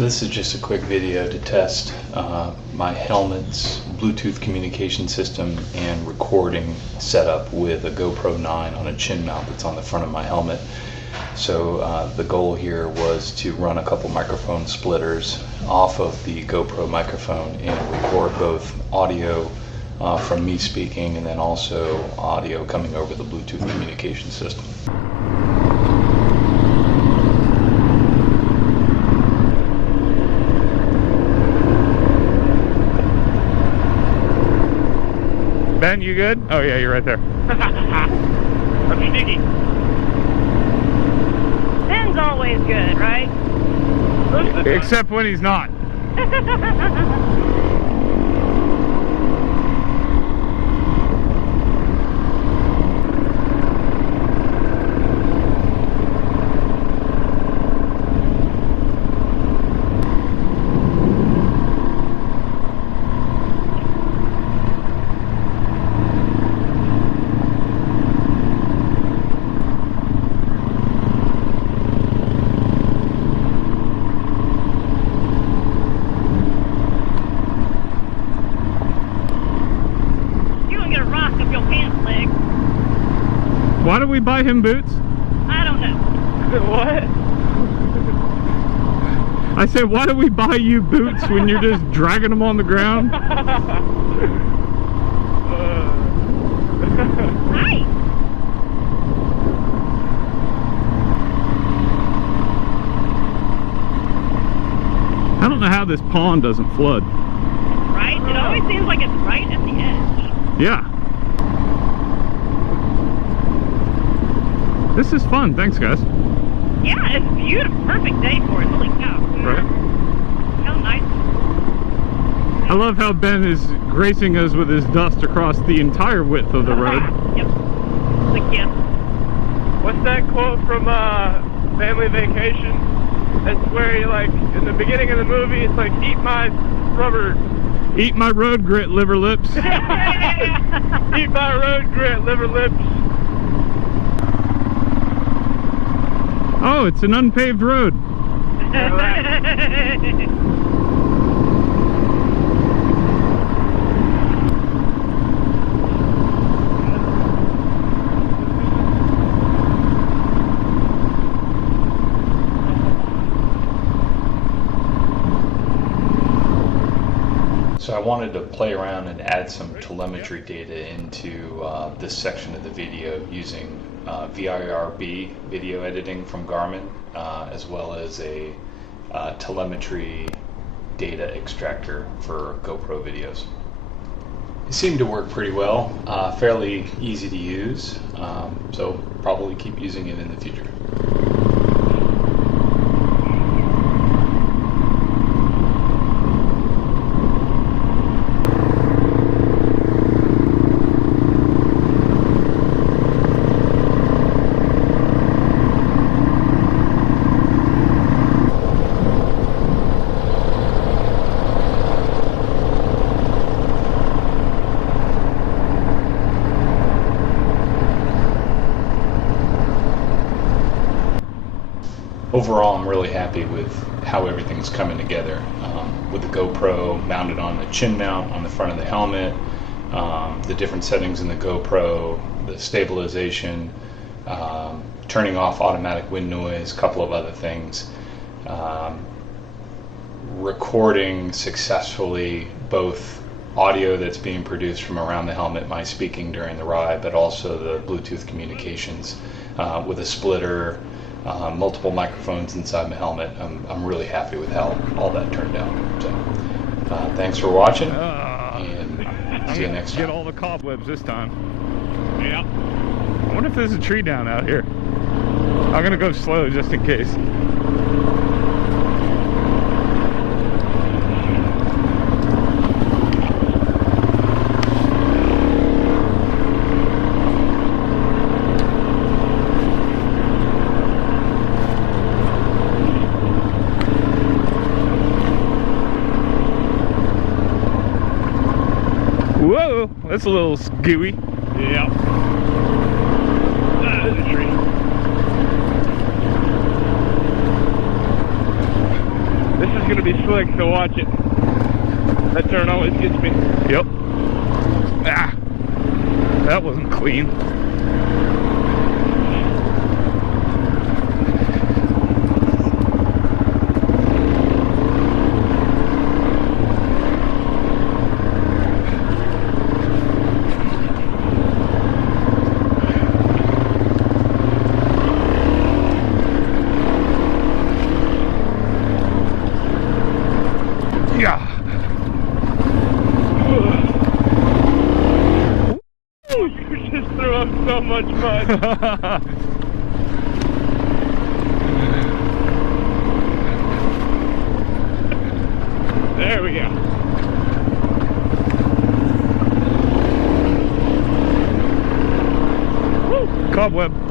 So this is just a quick video to test my helmet's Bluetooth communication system and recording setup with a GoPro 9 on a chin mount that's on the front of my helmet. So the goal here was to run a couple microphone splitters off of the GoPro microphone and record both audio from me speaking and then also audio coming over the Bluetooth communication system. Ben, you good? Oh yeah, you're right there. I'm sneaky. Ben's always good, right? Except when he's not. Why do we buy him boots? I don't know. What? I said, why do we buy you boots when you're just dragging them on the ground? Hi. I don't know how this pond doesn't flood. Right? It always seems like it's right at the edge. Yeah. This is fun. Thanks, guys. Yeah, it's beautiful. Perfect day for it. Holy cow. Right. How nice. I love how Ben is gracing us with his dust across the entire width of the road. Yep. It's a gift. What's that quote from Family Vacation? It's where you like, in the beginning of the movie, it's like, eat my road grit, liver lips. Eat my road grit, liver lips. Oh, it's an unpaved road. So I wanted to play around and add some telemetry data into this section of the video using VIRB video editing from Garmin, as well as a telemetry data extractor for GoPro videos. It seemed to work pretty well, fairly easy to use, so probably keep using it in the future. Overall, I'm really happy with how everything's coming together. With the GoPro mounted on the chin mount on the front of the helmet, the different settings in the GoPro, the stabilization, turning off automatic wind noise, a couple of other things. Recording successfully both audio that's being produced from around the helmet, my speaking during the ride, but also the Bluetooth communications with a splitter, multiple microphones inside my helmet. I'm really happy with how all that turned out. So, thanks for watching, and see you next time. Get all the cobwebs this time. Yeah. I wonder if there's a tree down out here. I'm gonna go slow just in case. Whoa, that's a little gooey. Yeah. There's a tree. This this is gonna be slick, so watch it. That turn always gets me. Yep. Ah, that wasn't clean. Yeah. You just threw up so much mud. There we go. Cobweb.